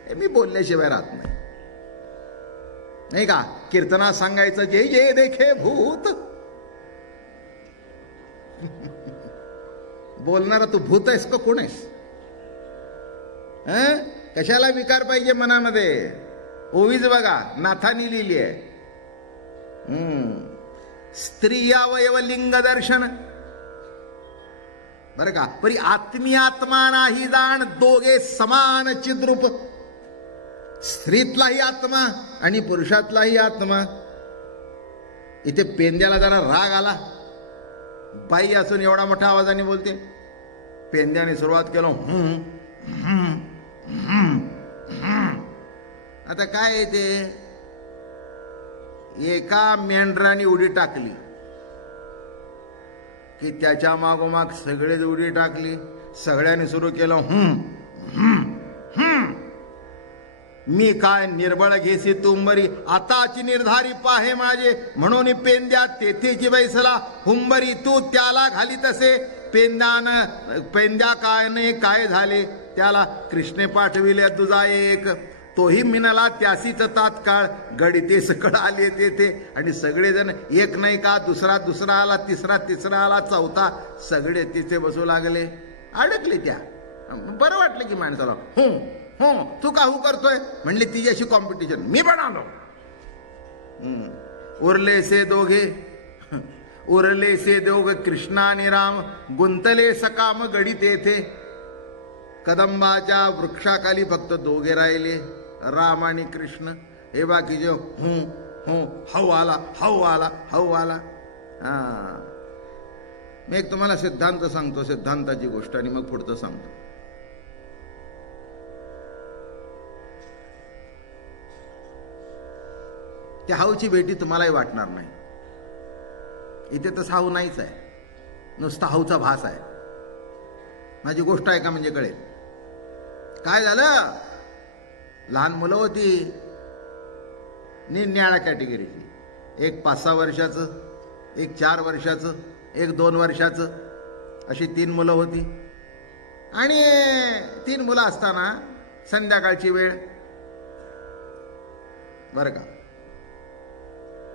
हे मी बोलल्याशिवाय राहत नाही. नाही का कीर्तनात सांगायचं जे जे देखे भूत. बोलणारा तू भूत आहेस का कोण आहेस? कशाला विकार पाहिजे मनामध्ये? ओवीच बघा नाथानी लिहिली आहे. स्त्री अवयव लिंग दर्शन. बर का, परी आत्मीयात्मा नाही जाण, दोघे समान चिद्रूप. स्त्रीतलाही आत्मा आणि पुरुषातलाही आत्मा. इथे पेंद्याला जरा राग आला. बाई असून एवढा मोठ्या आवाजाने बोलते. पेंद्याने सुरुवात केलं आता काय ते, एका मेंढराने उडी टाकली की त्याच्या मागोमाग सगळेच उडी टाकली. सगळ्यांनी सुरू केलं मी काय निर्बळ घेसी तुंबरी, आताची निर्धारी पाहे माझे, म्हणून पेंद्या तेथेची बैसला हुंबरी, तू त्याला घाली तसे पेंद्या काय नाही काय झाले, त्याला कृष्णे पाठविले तुझा एक, तोही मिनला त्यासीच तात्काळ, गडिते सकड आले तेथे. आणि सगळेजण एक नाही का दुसरा आला, तिसरा आला, चौथा, सगळे तिथे बसू लागले. अडकले त्या. बरं वाटलं की माणसाला. हो तू का हू करतोय म्हणले, तिच्याशी कॉम्पिटिशन. मी पण आलो. उरले से दोघे कृष्णा आणि राम, गुंतले सकाम गडी तेथे. कदंबाच्या वृक्षाखाली फक्त दोघे राहिले, राम आणि कृष्ण. हे बाकीचे हऊ आला. मी एक तुम्हाला सिद्धांत सांगतो, सिद्धांताची गोष्ट, आणि मग पुढचं सांगतो. त्या हाऊची भेटी तुम्हालाही वाटणार नाही. इथे तर हाऊ नाहीच आहे, नुसता हाऊचा भास आहे. माझी गोष्ट आहे का म्हणजे कळेल. काय झालं, लहान मुलं होती निन्याळ्या कॅटेगरीची. एक 5-6 वर्षाचं, एक 4 वर्षाचं, एक 2 वर्षाचं, अशी 3 मुलं होती. आणि 3 मुलं असताना संध्याकाळची वेळ, बरं का,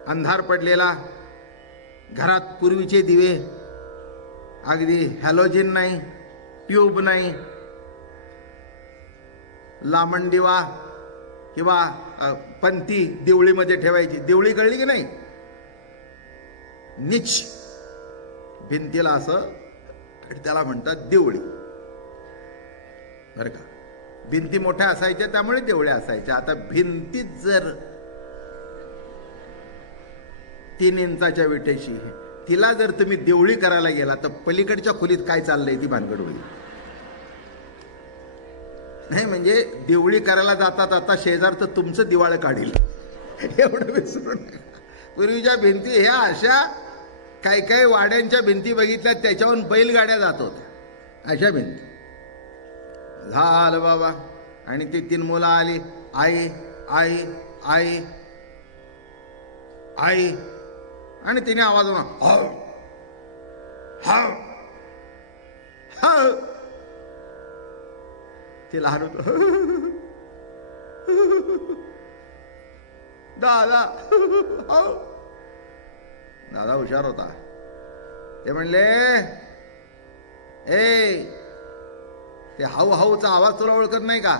अंधार पडलेला, घरात पूर्वीचे दिवे, अगदी हॅलोजिन नाही, ट्यूब नाही, लामणदिवा किंवा पंती देवळीमध्ये ठेवायची. देवळी कळली की नाही, निच भिंतीला असं, त्याला म्हणतात देवळी. बरं का, भिंती मोठ्या असायच्या त्यामुळे देवळ्या असायच्या. आता भिंतीत जर 3 इंचाच्या विटेची, तिला जर तुम्ही देवळी करायला गेला तर पलीकडच्या खोलीत काय चाललंय ती भानगड होईल. नाही म्हणजे देवळी करायला जाता शेजार तर तुमचं दिवाळं काढील, एवढं विसरू नका. पूर्वीच्या भिंती ह्या अशा, काही वाड्यांच्या भिंती बघितल्या त्याच्यावरून बैलगाड्या जात होत्या, अशा भिंती. झालं बाबा. आणि ती 3 मुलं आली. आई आई आई आई, आणि तिने आवाज हाव हाव हाव. ते लहान होत. दादा दादा हुशार होता. ते म्हणले, ए ते हाऊ हाऊचा आवाज तुला ओळखत नाही का?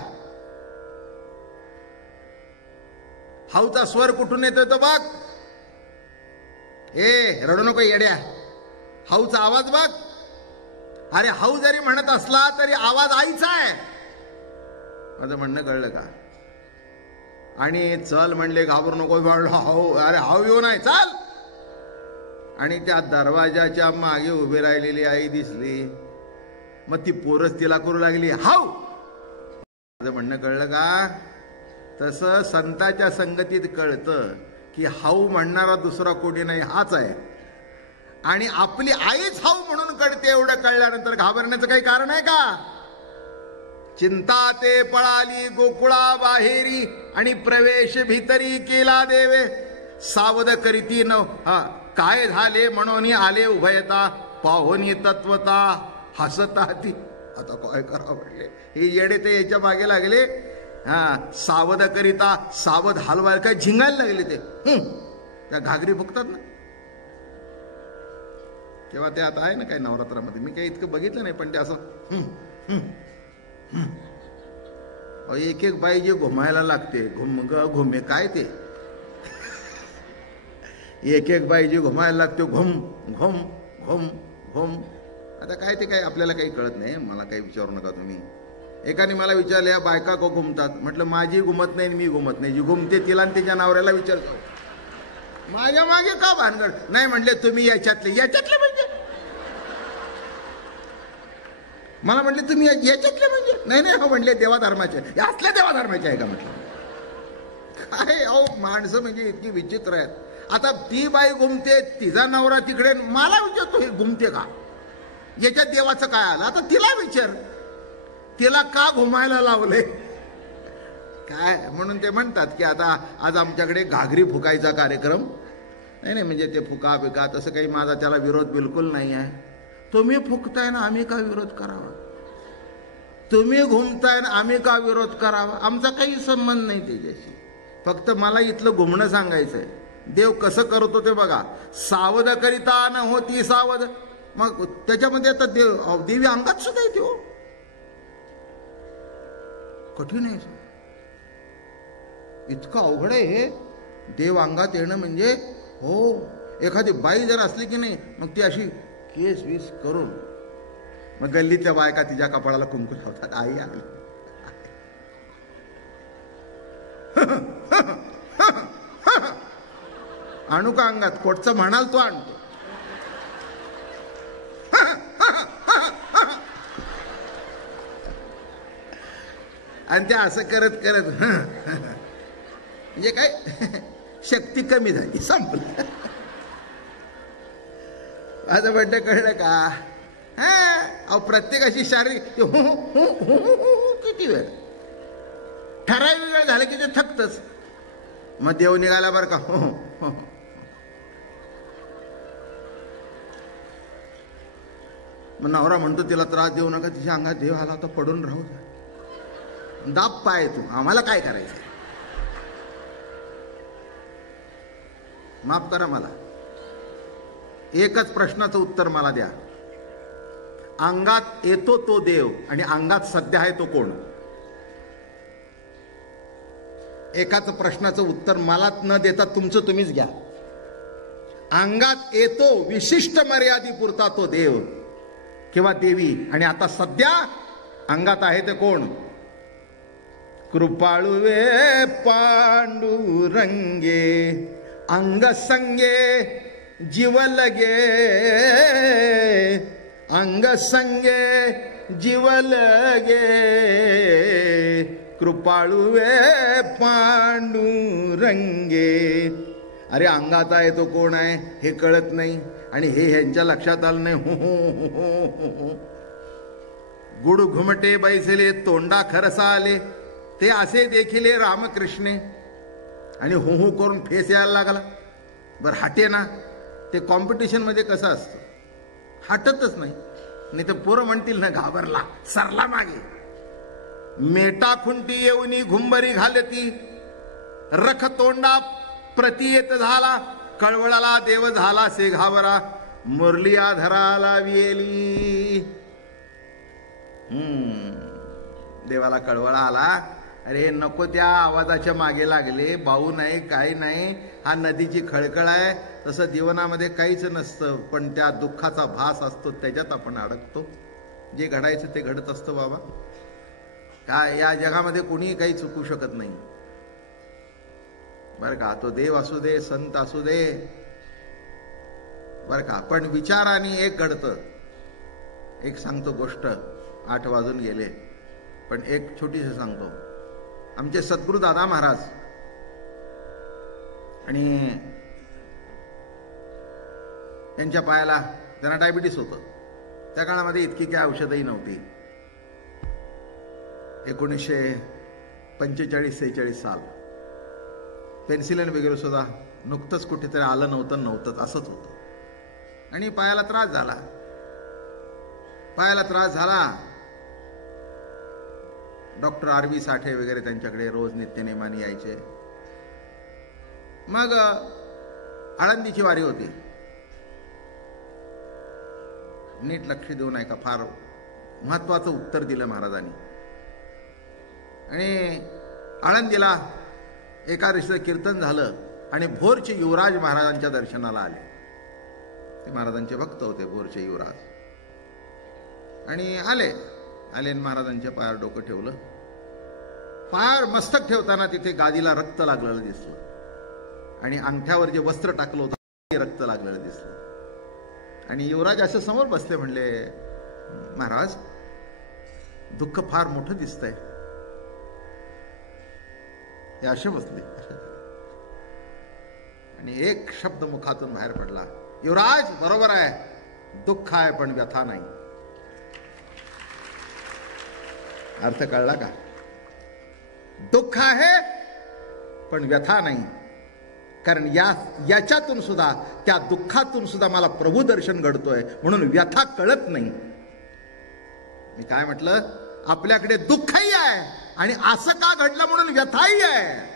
हाऊचा स्वर कुठून येतोय तो बघ. ए रडू नको येड्या, हाऊचा आवाज बघ. अरे हाऊ जरी म्हणत असला तरी आवाज आईचा आहे. माझं म्हणणं कळलं का? आणि चल म्हणले, घाबरू नको, हाऊ, अरे हाऊ येऊ नाही, चाल. आणि त्या दरवाजाच्या मागे उभी राहिलेली आई दिसली. मग ती पोरच तिला करू लागली हाऊ. माझं म्हणणं कळलं का? तसं संतांच्या संगतीत कळतं की हाऊ म्हणणारा दुसरा कोणी नाही, हाच आहे. आणि आपली आईच हाऊ म्हणून कळते. एवढं कळल्यानंतर घाबरण्याचं काही कारण आहे का? चिंता ते पळाली गोकुळा बाहेरी, आणि प्रवेश भीतरी केला देवे. सावध करीती न काय झाले म्हणून आले उभयता, पाहुनी तत्वता हसता ती. आता काय करावं म्हटले, हे येडे ते याच्या मागे लागले. सावध करिता सावध हलवायला काय झिंगायला लागले ते. त्या घागरी फुकतात ना तेव्हा, ते आता आहे ना काही नवरात्रामध्ये, मी काही इतकं बघितलं नाही, पण ते असं एक एक बाई जे घुमायला लागते, घुमे काय ते, एक एक बाई जी घुमायला लागते, घुम घुम घुम घुम. आता काय ते काय आपल्याला काही कळत नाही, मला काही विचारू नका तुम्ही. एकाने मला विचारलं, या बायका को घुमतात? म्हटलं माझी घुमत नाही, मी घुमत नाही, जी घुमते तिला आणि तिच्या नवऱ्याला विचारतो, माझ्या मागे का भानगड नाही. म्हटले तुम्ही याच्यातले म्हणजे, मला म्हटले तुम्ही याच्यातले म्हणजे, नाही नाही हो म्हटले देवाधर्माचे, असल्या देवाधर्माचे आहे का म्हटलं. काय अहो माणसं म्हणजे इतकी विचित्र आहेत. आता ती बाई घुमते, तिचा नवरा तिकडे, मला विचारतो हे घुमते का, याच्यात देवाचं काय आलं. आता तिला विचार, तिला का घुमायला लावले काय. म्हणून ते म्हणतात की आता आज आमच्याकडे घागरी फुकायचा कार्यक्रम नाही म्हणजे ते फुका बिका तसं काही माझा त्याला विरोध बिलकुल नाही आहे. तुम्ही फुकताय ना, आम्ही का विरोध करावा. तुम्ही घुमताय ना, आम्ही का विरोध करावा. आमचा काही संबंध नाही त्याच्याशी. फक्त मला इथलं घुमणं सांगायचंय. देव कसं करतो ते बघा. सावध करिता न होती सावध. मग त्याच्यामध्ये आता देवी अंगात सुद्धा येते हो. कठीण आहे, इतकं अवघड आहे हे देव अंगात येणं म्हणजे. हो, एखादी बाई जर असली की नाही, मग ती अशी केस वीस करून, मग गल्लीतल्या बायका तिच्या कपाळाला कुंकू लावतात, आई आली आणू का अंगात, कोटचं म्हणाल तो आणतो. आणि ते असं करत करत म्हणजे काय शक्ती कमी झाली, संपलं. असं म्हणतं कळलं का. अहो प्रत्येकाशी शारीरिक किती वेळ, ठराविक वेळ झाला की ते थकतच. मग देव निघाला बरं का. मग नवरा म्हणतो तिला त्रास देऊ नका, तिच्या अंगात देव आला तर पडून राहू द्या, दाब पाय तू, आम्हाला काय करायचं. माफ करा, मला एकच प्रश्नाचं उत्तर मला द्या. अंगात येतो तो देव आणि अंगात सध्या आहे तो कोण. एकाच प्रश्नाचं उत्तर मला न देता तुमचं तुम्हीच घ्या. अंगात येतो विशिष्ट मर्यादेपुरता तो देव किंवा देवी, आणि आता सध्या अंगात आहे ते कोण. कृपाळुवे पांडुरंगे अंग संगे जीव लगे, अंग संगे जीव लगे, कृपाळुवे पांडुरंगे. अरे अंगात आहे तो कोण आहे हे कळत नाही, आणि हे ह्यांच्या लक्षात आलं नाही. गुड घुमटे बैसले तोंडा खरसा आले, ते असे देखिले रामकृष्णे. आणि हु करून फेस यायला लागला. बरं हटे ना, ते कॉम्पिटिशन मध्ये कसं असतं, हटतच नाही तर पोरं म्हणतील ना घाबरला सरला मागे. मेटा खुंटी येऊनी घुंबरी घालती, रख तोंडा प्रति येत झाला, कळवळाला देव झाला से घाबरा, मुरली आधराला वियली. देवाला कळवळा आला. अरे नको त्या आवाजाच्या मागे लागले, बाऊ नाही काही नाही, हा नदीची खळखळ आहे. तसं जीवनामध्ये काहीच नसतं, पण त्या दुःखाचा भास असतो, त्याच्यात आपण अडकतो. जे घडायचं ते घडत असतं बाबा. काय या जगामध्ये कोणी काही चुकू शकत नाही बरं का. तो देव असू दे, संत असू दे बरं का. पण विचाराने एक घडतं. एक सांगतो गोष्ट, 8 वाजून गेले, पण एक छोटीशी सांगतो. आमचे सद्गुरू दादा महाराज, आणि त्यांच्या पायाला त्यांना डायबिटीस होतं. त्या काळामध्ये इतकी काय औषधही नव्हती. 1945-46 साल. पेन्सिलिन वगैरे सुद्धा नुकतंच कुठेतरी आलं नव्हतं असंच होतं. आणि पायाला त्रास झाला. डॉक्टर RV साठे वगैरे त्यांच्याकडे रोज नित्यनेमाने यायचे. मग आळंदीची वारी होती. नीट लक्ष देऊन ऐका, फार महत्वाचं उत्तर दिलं महाराजांनी. आणि आळंदीला एकादशीचं कीर्तन झालं आणि भोरचे युवराज महाराजांच्या दर्शनाला आले. ते महाराजांचे भक्त होते भोरचे युवराज. आणि आले महाराजांच्या पायावर डोकं ठेवलं. पायावर मस्तक ठेवताना तिथे गादीला रक्त लागलेलं दिसलं आणि अंगठ्यावर जे वस्त्र टाकलं होतं ते रक्त लागलेलं दिसलं. आणि युवराज असं समोर बसले, म्हणले, महाराज दुःख फार मोठं दिसतंय. हे असे बसले आणि एक शब्द मुखातून बाहेर पडला, युवराज बरोबर आहे, दुःख आहे पण व्यथा नाही. अर्थ कळला का? दुःख आहे पण व्यथा नाही. कारण याच्यातून सुद्धा, त्या दुःखातून सुद्धा मला प्रभू दर्शन घडतोय, म्हणून व्यथा कळत नाही. मी काय म्हटलं, आपल्याकडे दुःखही आहे आणि असं का घडलं म्हणून व्यथाही आहे.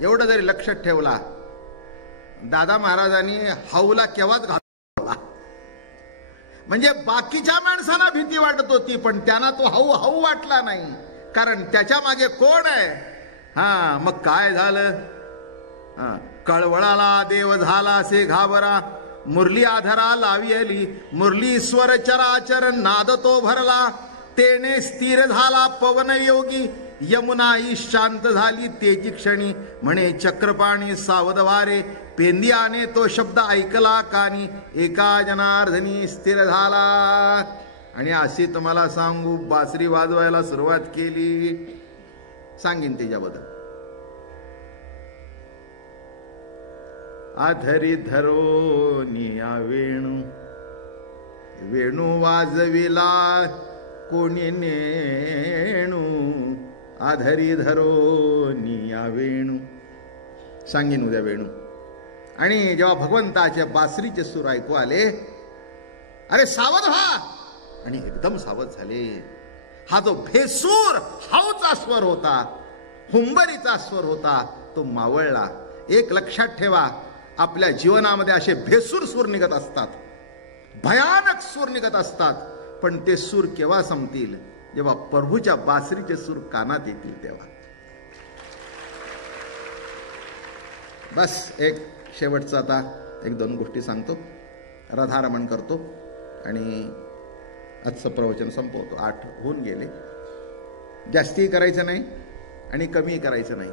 एवढं जरी लक्षात ठेवला, दादा महाराजांनी हाऊला केव्हाच घातला. म्हणजे बाकीच्या माणसांना भीती वाटत होती पण त्यांना तो हाऊ वाटला नाही, कारण त्याच्या मागे कोण आहे. मग काय झालं? कळवळाला देव झाला असे घाबरा, मुरली आधरा लावियली, मुरली स्वर चराचर नाद तो भरला, तेने स्थिर झाला पवन योगी, यमुनाई शांत झाली तेजी क्षणी, म्हणे चक्रपाणी सावध वारे, पेंदियाने तो शब्द ऐकला कानी, एका जनार्दनी स्थिर झाला. आणि अशी तुम्हाला सांगू, बासरी वाजवायला सुरुवात केली. सांगीन त्याच्याबद्दल. आधरी धरो निया वेणू, वेणू वाजविला कोणी नेणू, आधरी धरो निया वेणू. सांगीन उद्या वेणू. आणि जेव्हा भगवंताच्या बासरीचे सूर ऐकू आले, अरे सावध व्हा, आणि एकदम सावध झाले. हा जो भेसूर हाऊचा स्वर होता, हुंबरीचा स्वर होता, तो मावळला. एक लक्षात ठेवा, आपल्या जीवनामध्ये असे भेसूर सूर निघत असतात, भयानक सूर निघत असतात, पण ते सूर केव्हा संपतील? जेव्हा प्रभूच्या बासरीचे सूर कानात येतील तेव्हा. बस एक शेवटचं आता 1-2 गोष्टी सांगतो, राधारमण करतो आणि आजचं प्रवचन संपवतो. 8 होऊन गेले. जास्ती करायचं नाही आणि कमी करायचं नाही.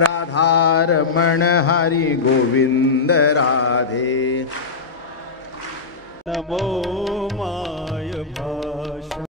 राधारमण हरी गोविंद राधे. नमो मा